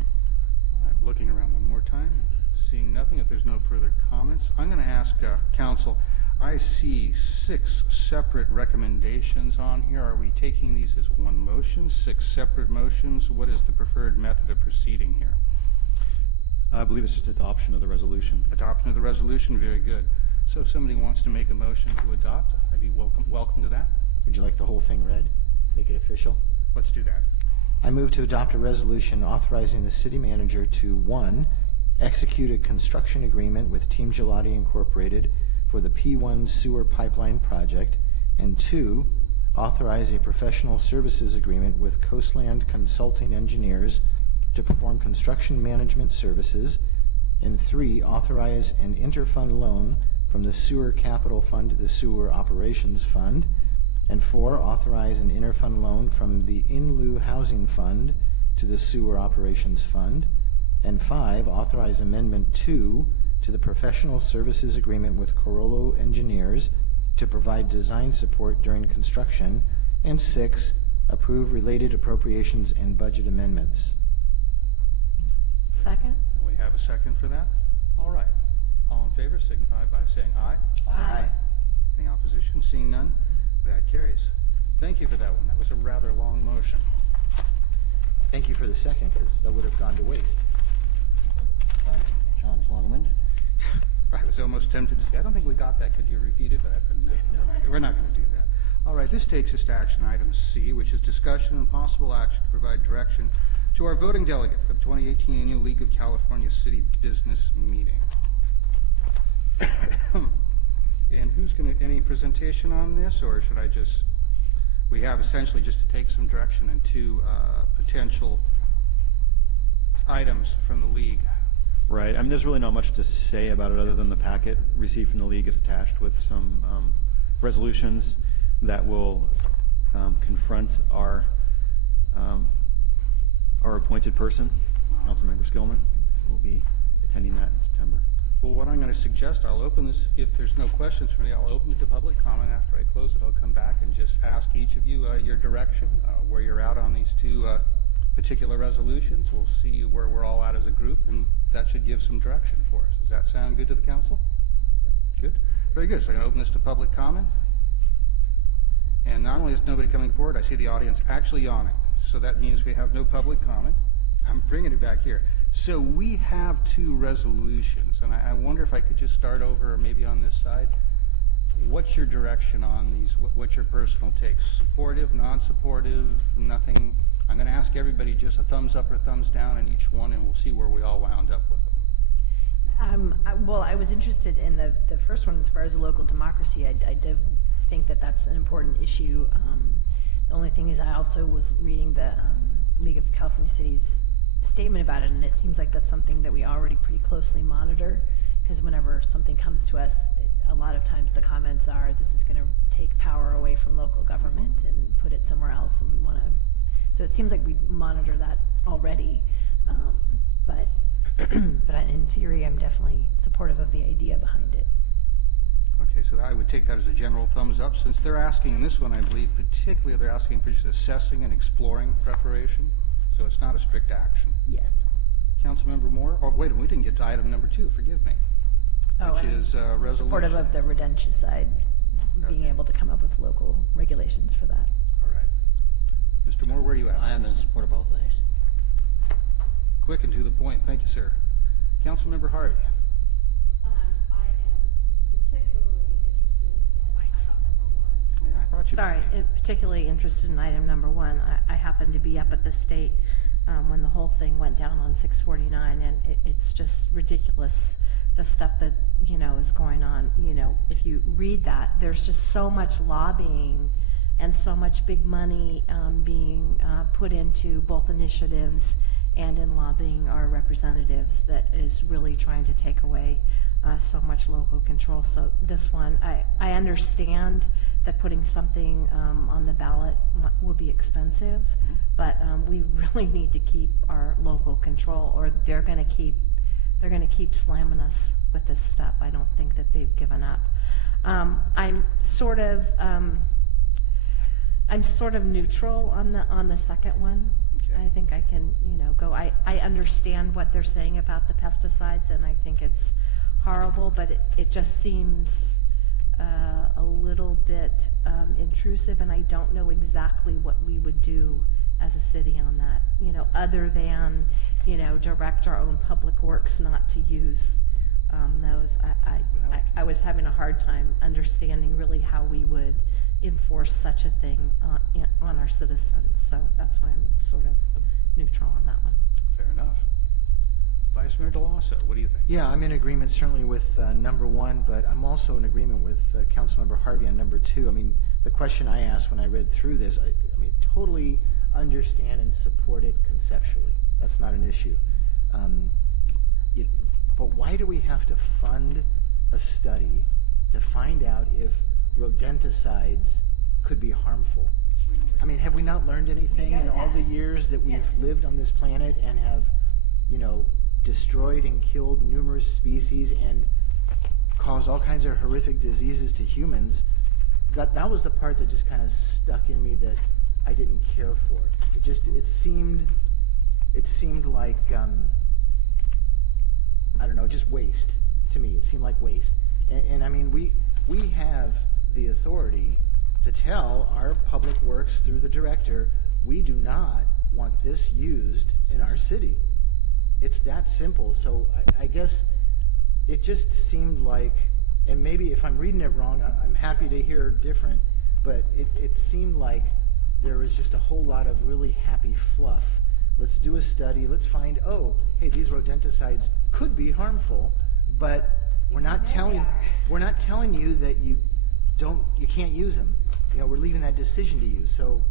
All right, looking around one more time, seeing nothing. If there's no further comments, I'm going to ask council. I see 6 separate recommendations on here. Are we taking these as one motion, 6 separate motions? What is the preferred method of proceeding here? I believe it's just adoption of the resolution. Adoption of the resolution, very good. So if somebody wants to make a motion to adopt, I'd be welcome to that. Would you like the whole thing read? Make it official? Let's do that. I move to adopt a resolution authorizing the city manager to, 1, execute a construction agreement with Team Gelati Incorporated for the P1 sewer pipeline project, and 2, authorize a professional services agreement with Coastland Consulting Engineers to perform construction management services, and 3, authorize an interfund loan from the Sewer Capital Fund to the Sewer Operations Fund, and 4, authorize an interfund loan from the In Lieu Housing Fund to the Sewer Operations Fund, and 5, authorize Amendment 2 to the professional services agreement with Corollo Engineers to provide design support during construction, and 6, approve related appropriations and budget amendments. Second? We have a second for that? All right. All in favor signify by saying aye. Aye. Any opposition? Seeing none, that carries. Thank you for that one. That was a rather long motion. Thank you for the second, because that would have gone to waste. John's long-winded. I was almost tempted to say, I don't think we got that. Could you repeat it? But I couldn't. No, we're not going to do that. All right, this takes us to action item C, which is discussion and possible action to provide direction to our voting delegate for the 2018 Annual League of California City Business Meeting. And who's going to, any presentation on this, or should I just, we have essentially just to take some direction and 2 potential items from the league. Right. I mean, there's really not much to say about it other than the packet received from the league is attached with some resolutions that will confront our appointed person, Councilmember Skillman, who will be attending that in September. Well, what I'm going to suggest, I'll open this, if there's no questions from you, I'll open it to public comment. After I close it, I'll come back and just ask each of you your direction, where you're at on these 2 particular resolutions. We'll see where we're all at as a group, and that should give some direction for us. Does that sound good to the council? Good. Very good. So I'm going to open this to public comment. And not only is nobody coming forward, I see the audience actually yawning. So that means we have no public comment. I'm bringing it back here. So we have 2 resolutions, and I wonder if I could just start over maybe on this side. What's your direction on these? What's your personal take? Supportive, non-supportive, nothing? I'm going to ask everybody just a thumbs up or thumbs down in each one, and we'll see where we all wound up with them. Well, I was interested in the first one as far as the local democracy. I did think that that's an important issue. The only thing is I also was reading the League of California Cities statement about it, and it seems like that's something that we already pretty closely monitor, because whenever something comes to us, a lot of times the comments are, this is going to take power away from local government and put it somewhere else, and we want to, so it seems like we monitor that already. But But in theory, I'm definitely supportive of the idea behind it. Okay, so I would take that as a general thumbs up, since they're asking in this one, I believe, particularly they're asking for just assessing and exploring preparation, so it's not a strict action. Yes. Councilmember Moore, oh, wait, we didn't get to item number 2, forgive me, which and is resolution. Supportive of the Rodentia side, being Okay. able to come up with local regulations for that. All right. Mr. Moore, where are you at? I am in support of both of these. Quick and to the point, thank you, sir. Councilmember Harvey. I am particularly interested in item number 1. Yeah, I thought you. Sorry, particularly interested in item number 1. I happened to be up at the state when the whole thing went down on 649, and it's just ridiculous, the stuff that, is going on. If you read that, there's just so much lobbying and so much big money being put into both initiatives and in lobbying our representatives that is really trying to take away so much local control. So this one, I understand that putting something on the ballot will be expensive, but we really need to keep our local control, or they're going to keep slamming us with this stuff. I don't think that they've given up. I'm sort of neutral on the second one. Okay. I think I can, go. I understand what they're saying about the pesticides, and I think it's horrible, but it just seems a little bit intrusive, and I don't know exactly what we would do as a city on that, other than, direct our own public works not to use those. I was having a hard time understanding really how we would enforce such a thing on our citizens. So that's why I'm sort of neutral on that one. Fair enough. Vice Mayor DeLosso, what do you think? Yeah, I'm in agreement certainly with number 1, but I'm also in agreement with Councilmember Harvey on number 2. I mean, the question I asked when I read through this, I totally understand and support it conceptually. That's not an issue. But why do we have to fund a study to find out if rodenticides could be harmful? I mean, have we not learned anything in all the years that we've lived on this planet and have, destroyed and killed numerous species and caused all kinds of horrific diseases to humans? That was the part that just kind of stuck in me that I didn't care for. It seemed like I don't know, just waste to me. It seemed like waste. And I mean, we have the authority to tell our public works through the director, we do not want this used in our city. It's that simple. So I guess it just seemed like, and maybe if I'm reading it wrong, I'm happy to hear different, but it seemed like there was just a whole lot of really happy fluff. Let's do a study, let's find, oh, hey, these rodenticides could be harmful, but we're not telling you that you can't use them. We're leaving that decision to you. So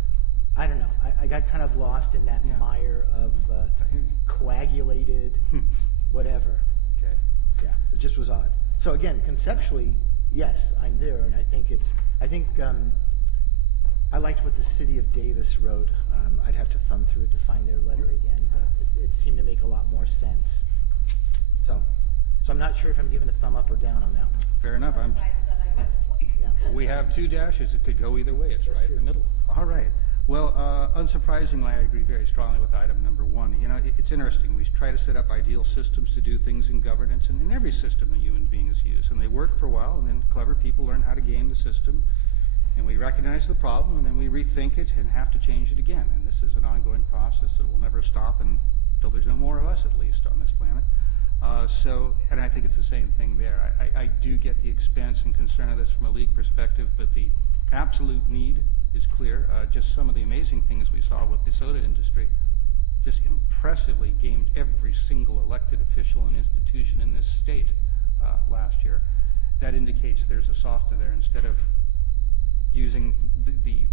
I don't know. I got kind of lost in that mire of coagulated whatever. Okay. Yeah, it just was odd. So again, conceptually, yes, I'm there, and I think I liked what the city of Davis wrote. I'd have to thumb through it to find their letter again, but it seemed to make a lot more sense. So I'm not sure if I'm giving a thumb up or down on that one. Fair enough. Yeah. We have 2 dashes. It could go either way. It's That's right true. in the middle. All right. Well, unsurprisingly, I agree very strongly with item number 1. It's interesting. We try to set up ideal systems to do things in governance, and in every system that human beings use, and they work for a while, and then clever people learn how to game the system, and we recognize the problem, and then we rethink it and have to change it again. And this is an ongoing process that will never stop until there's no more of us, at least, on this planet. And I think it's the same thing there. I do get the expense and concern of this from a league perspective, but the absolute need is clear. Just some of the amazing things we saw with the soda industry, just impressively gamed every single elected official and institution in this state last year. That indicates there's a softener there. Instead of using the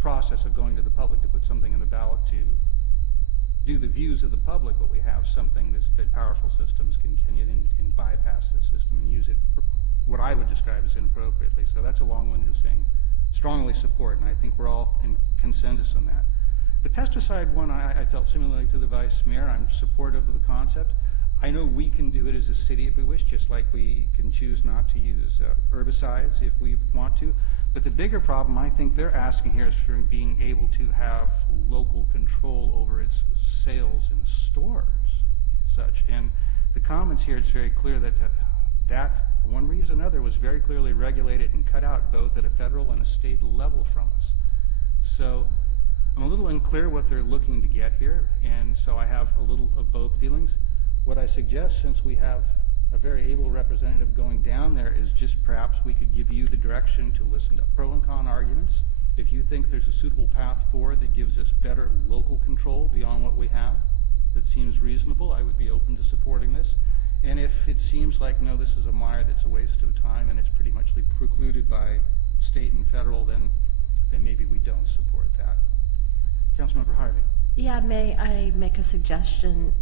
process of going to the public to put something in the ballot to do the views of the public, but we have something that powerful systems can bypass this system and use it, what I would describe as inappropriately. So that's a long one of saying strongly support, and I think we're all in consensus on that. The pesticide one, I felt similarly to the Vice Mayor. I'm supportive of the concept. I know we can do it as a city if we wish, just like we can choose not to use herbicides if we want to. But the bigger problem I think they're asking here is for being able to have local control over its sales in stores and such. And the comments here, it's very clear that that, for one reason or another, was very clearly regulated and cut out both at a federal and a state level from us. So I'm a little unclear what they're looking to get here, and so I have a little of both feelings. What I suggest, since we have a very able representative going down there, is just perhaps we could give you the direction to listen to pro and con arguments. If you think there's a suitable path forward that gives us better local control beyond what we have, that seems reasonable, I would be open to supporting this. And if it seems like, no, this is a mire that's a waste of time and it's pretty much precluded by state and federal, then maybe we don't support that. Councilmember Harvey. Yeah, may I make a suggestion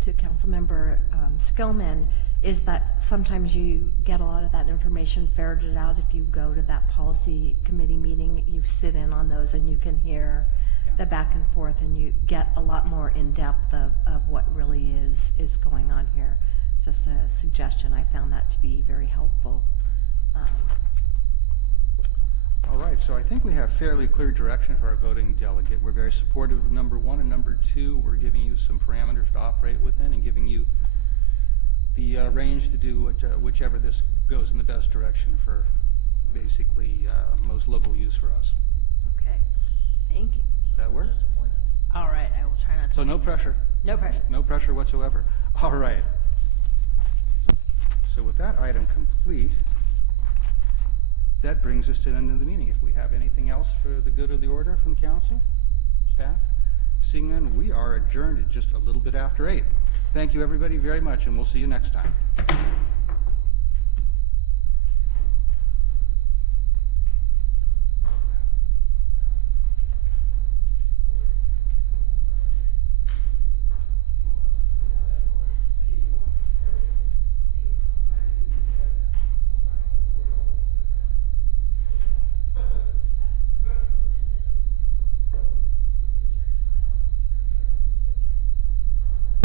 to Councilmember Skillman, is that sometimes you get a lot of that information ferreted out if you go to that policy committee meeting, you sit in on those and you can hear the back and forth and you get a lot more in depth of what really is going on here. Just a suggestion, I found that to be very helpful. All right, so I think we have fairly clear direction for our voting delegate. We're very supportive of number 1, and number 2, we're giving you some parameters to operate within and giving you the range to do whichever this goes in the best direction for basically most local use for us. Okay, thank you. Does that work? All right, I will try not to. So no pressure. No pressure. No pressure whatsoever. All right. So with that item complete, that brings us to the end of the meeting. If we have anything else for the good of the order from the council, staff, seeing none, we are adjourned at just a little bit after 8. Thank you everybody very much, and we'll see you next time.